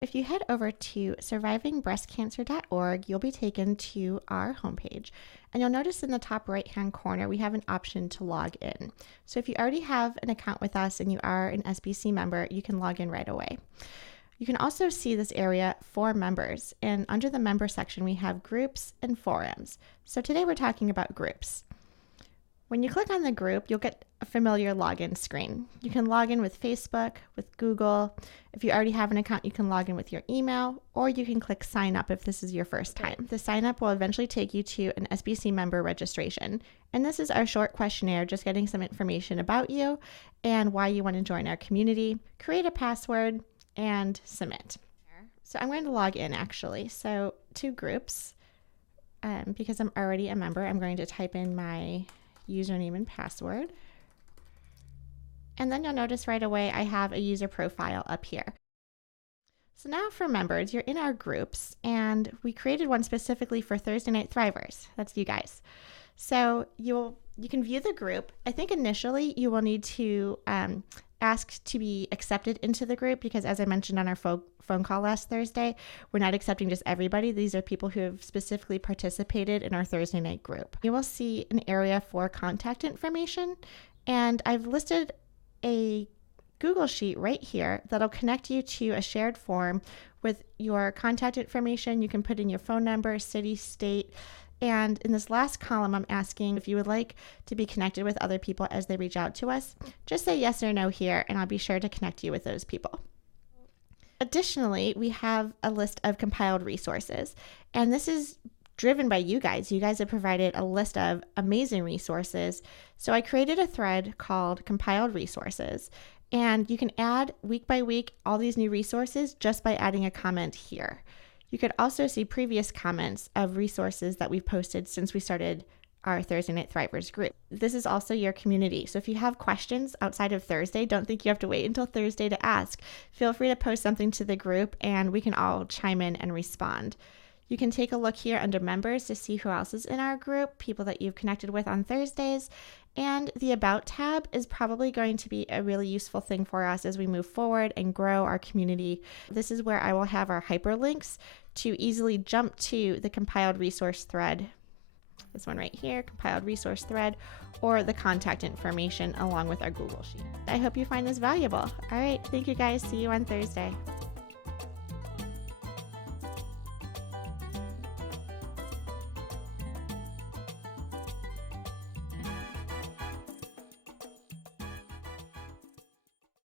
If you head over to survivingbreastcancer.org, you'll be taken to our homepage, and you'll notice in the top right-hand corner, we have an option to log in. So if you already have an account with us and you are an SBC member, you can log in right away. You can also see this area for members, and under the member section, we have groups and forums. So today we're talking about groups. When you click on the group, you'll get a familiar login screen. You can log in with Facebook, with Google. If you already have an account, you can log in with your email, or you can click sign up if this is your first time. The sign up will eventually take you to an SBC member registration. And this is our short questionnaire, just getting some information about you and why you want to join our community. Create a password and submit. So I'm going to log in actually. So to groups, because I'm already a member, I'm going to type in my username and password. And then you'll notice right away I have a user profile up here. So now for members, you're in our groups, and we created one specifically for Thursday Night Thrivers. That's you guys. So you can view the group. I think initially you will need to ask to be accepted into the group, because as I mentioned on our phone call last Thursday, we're not accepting just everybody. These are people who have specifically participated in our Thursday night group. You will see an area for contact information, and I've listed a Google Sheet right here that'll connect you to a shared form with your contact information. You can put in your phone number, city, state, and in this last column, I'm asking if you would like to be connected with other people as they reach out to us. Just say yes or no here, and I'll be sure to connect you with those people. Additionally, we have a list of compiled resources, and this is driven by you guys. You guys have provided a list of amazing resources. So I created a thread called Compiled Resources, and you can add week by week all these new resources just by adding a comment here. You could also see previous comments of resources that we've posted since we started our Thursday Night Thrivers group. This is also your community. So if you have questions outside of Thursday, don't think you have to wait until Thursday to ask. Feel free to post something to the group and we can all chime in and respond. You can take a look here under members to see who else is in our group, people that you've connected with on Thursdays, and the About tab is probably going to be a really useful thing for us as we move forward and grow our community. This is where I will have our hyperlinks to easily jump to the compiled resource thread. This one right here, compiled resource thread, or the contact information along with our Google Sheet. I hope you find this valuable. All right, thank you guys. See you on Thursday.